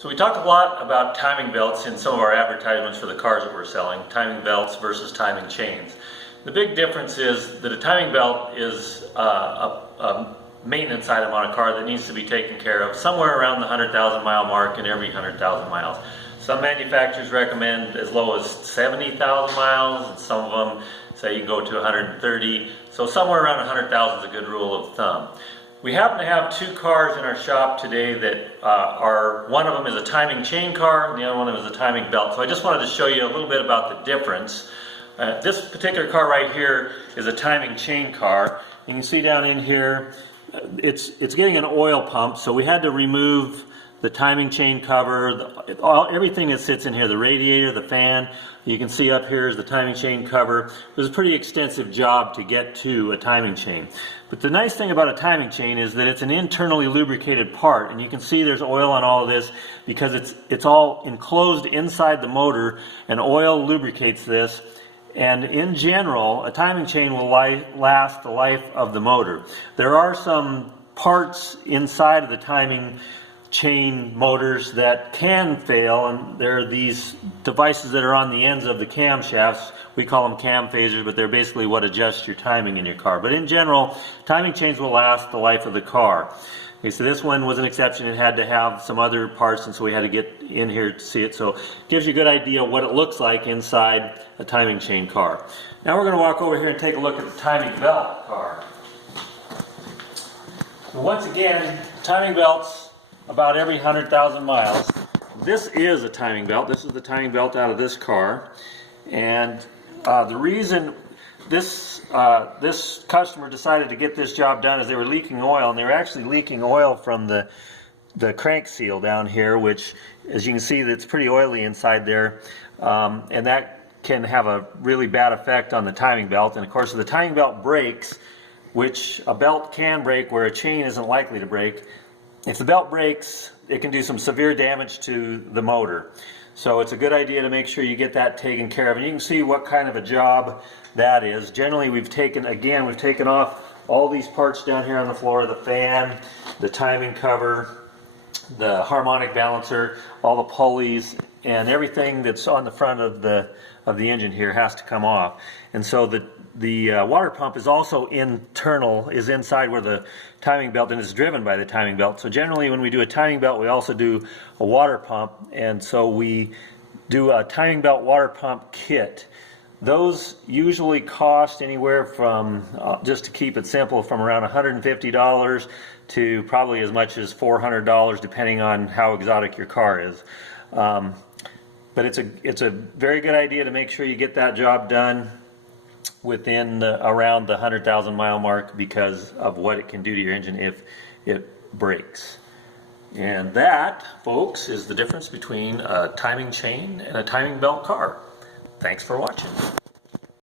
So we talked a lot about timing belts in some of our advertisements for the cars that we're selling, timing belts versus timing chains. The big difference is that a timing belt is a maintenance item on a car that needs to be taken care of somewhere around the 100,000 mile mark in every 100,000 miles. Some manufacturers recommend as low as 70,000 miles, and some of them say you can go to 130. So somewhere around 100,000 is a good rule of thumb. We happen to have two cars in our shop today that one of them is a timing chain car and the other one is a timing belt. So I just wanted to show you a little bit about the difference. This particular car right here is a timing chain car. You can see down in here, it's getting an oil pump, so we had to remove the timing chain cover, everything that sits in here, the radiator, the fan. You can see up here is the timing chain cover. It was a pretty extensive job to get to a timing chain. But the nice thing about a timing chain is that it's an internally lubricated part, and you can see there's oil on all of this because it's all enclosed inside the motor, and oil lubricates this. And in general, a timing chain will last the life of the motor. There are some parts inside of the timing chain motors that can fail, and there are these devices that are on the ends of the camshafts. We call them cam phasers, but they're basically what adjusts your timing in your car. But in general, timing chains will last the life of the car. Okay, so this one was an exception. It had to have some other parts, and so we had to get in here to see it. So it gives you a good idea what it looks like inside a timing chain car. Now we're going to walk over here and take a look at the timing belt car. So once again, timing belts about every 100,000 miles. This is a timing belt. This is the timing belt out of this car. And the reason this customer decided to get this job done is they were leaking oil, and they were actually leaking oil from the crank seal down here, which, as you can see, it's pretty oily inside there, and that can have a really bad effect on the timing belt. And of course, if the timing belt breaks, which a belt can break where a chain isn't likely to break, if the belt breaks, it can do some severe damage to the motor. So it's a good idea to make sure you get that taken care of. And you can see what kind of a job that is. Generally, we've taken off all these parts down here on the floor, the fan, the timing cover, the harmonic balancer, all the pulleys, and everything that's on the front of the engine here has to come off. And so the water pump is also internal, is inside where the timing belt, and is driven by the timing belt. So generally when we do a timing belt, we also do a water pump, and so we do a timing belt water pump kit. Those usually cost anywhere from, just to keep it simple, from around $150 to probably as much as $400, depending on how exotic your car is. But it's a very good idea to make sure you get that job done within around the 100,000 mile mark, because of what it can do to your engine if it breaks. And that, folks, is the difference between a timing chain and a timing belt car. Thanks for watching.